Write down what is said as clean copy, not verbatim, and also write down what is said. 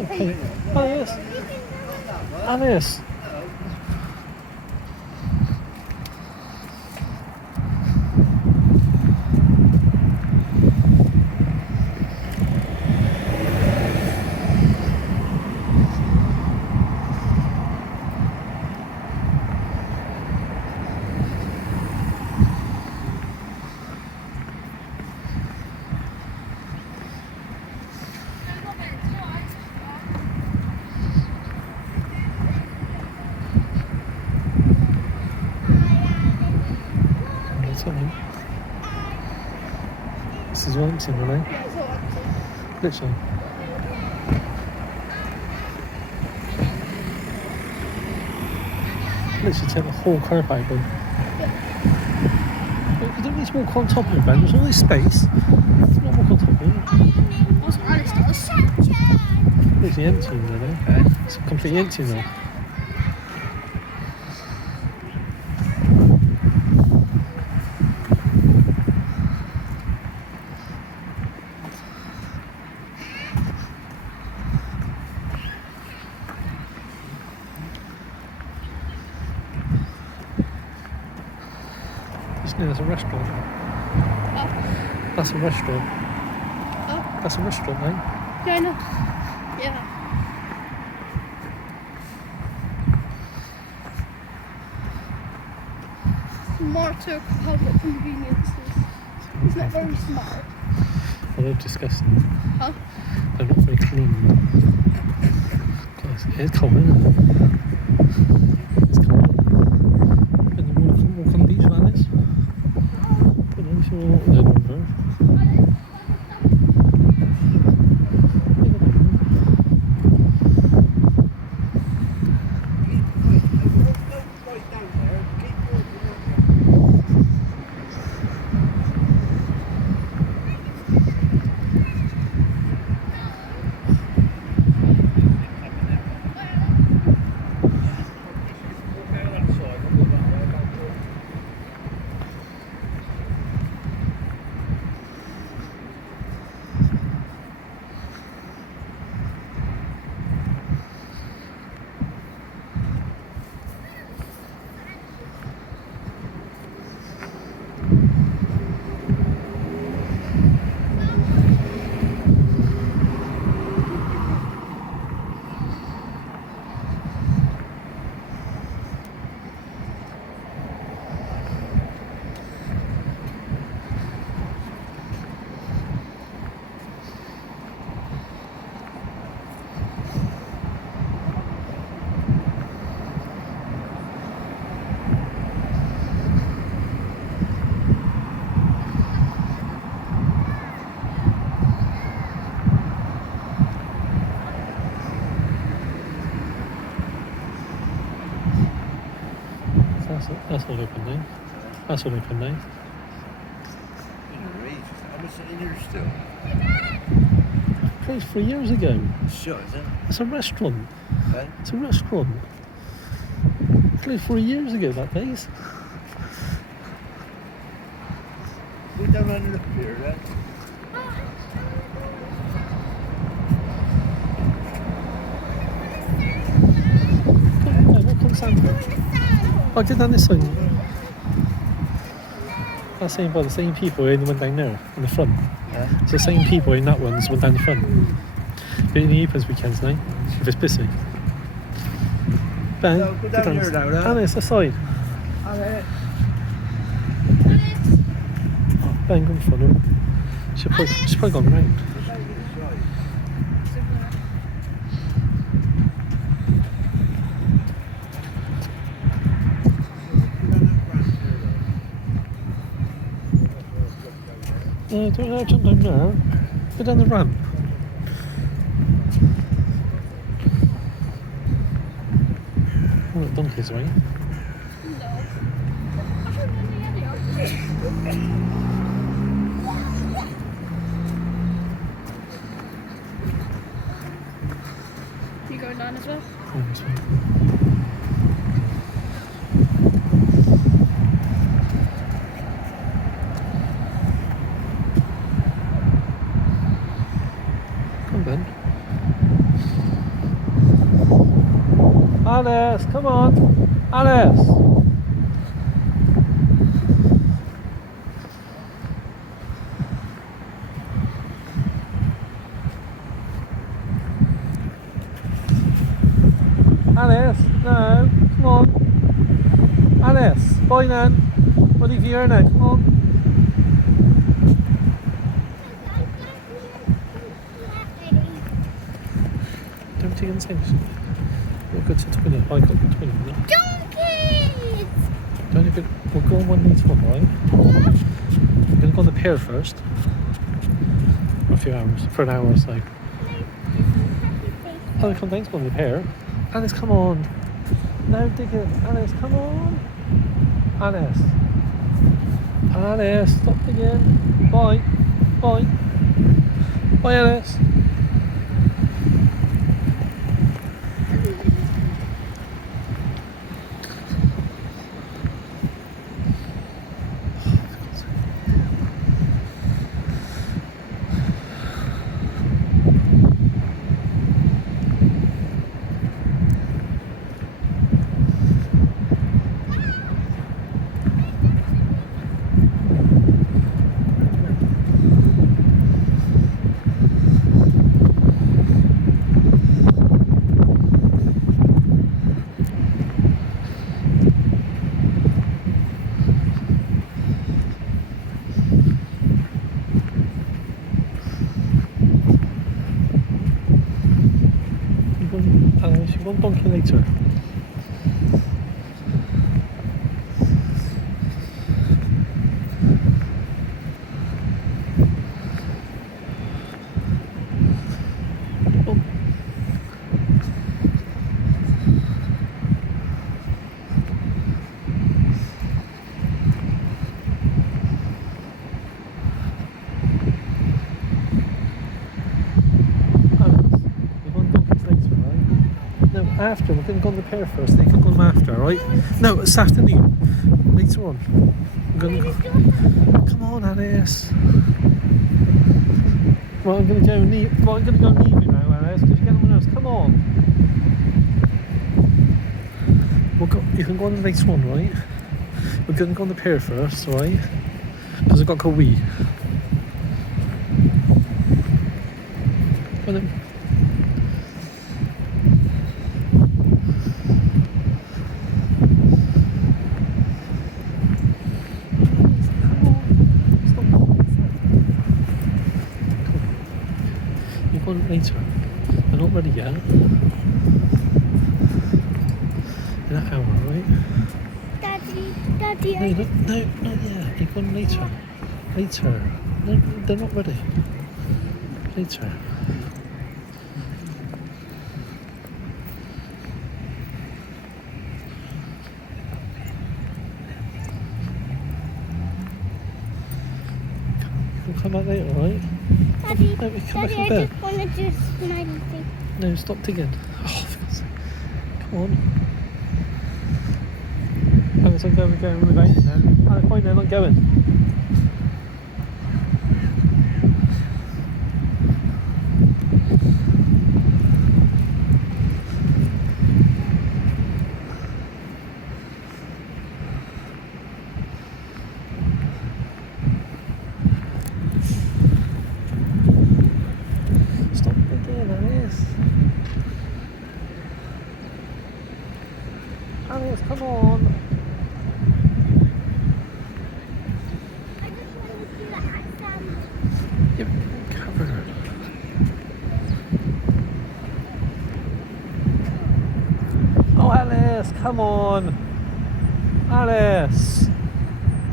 Okay. Alice. Alice. This is all empty, really. Yeah, it's all empty. Literally. Literally take the whole car park in. You don't need to walk on top of it, Ben. There's all this space. Don't walk on top of it. That's what Alice does. It's empty now. It's completely empty now. There's a restaurant. Oh. That's a restaurant. Oh. That's a restaurant, mate. Yeah, I know. Yeah. Smarter public conveniences. It's not very smart. Well, they're disgusting. Huh? They're not very clean. God, it's cold, isn't it? It's cold. And you want to walk on the beach like this? But then if you want to walk there over. That's all open now. That's all open now. I'm sitting here still. Closed 3 years ago. Shut, is it? It's a restaurant. Okay. It's a restaurant. Closed 3 years ago, that place. We don't have enough beer, then. Come Santa. Oh, get down this side. That's same by the same people in the one down there, in the front. Yeah. It's the same people in that one as the one down the front. But it only opens weekends now, if it's busy. Ben, No, go down here now, then. Alice, aside. Alice. Oh, Ben, go in front of her. She's probably gone round. No, don't jump down there. Go down the ramp. Oh, donkey's right. You going down as well? Oh, this one. Come on, Ben. Alice, come on. Alice. Alice, no, come on. Alice, boy then. We'll leave you here now, come on. Don't take inside. We'll go to 20. I got 20 minutes. Donkeys! Don't even, we'll go on one each one, right? We're going to go on the pier first. For a few hours. For an hour or so. Oh, come down to go on the pier. Alice, come on. No digging. Alice, come on. Alice. Alice, stop digging. Bye. Bye. Bye, Alice. Alice, you want donkey later? Oh. After, we're going to go on the pier first, then you can go on after, right? No, this afternoon. Later on. I'm going to go. Come on, Alice. Right, I'm going to go and leave. Right, I'm going to go and leave you now, Alice, because you're getting on my nerves. Come on. We'll go, you can go on the later one, right? We're going to go on the pier first, right? Because I've got to go wee. Well, then. Later. They're not ready yet. In an hour, right? Daddy, No, not yet. You're going later. Later. No, they're not ready. Later. We'll come back later, right? Daddy, No, we come Daddy, back in I bed. just want to do a smiley thing. No, stop digging. Oh, for God's sake. Come on. Alice, I'm going without you now. Alice, fine, they're not going. Stop digging, Alice. Alice, come on. I just want to do a sand. You're covered. Oh, Alice, come on. Alice.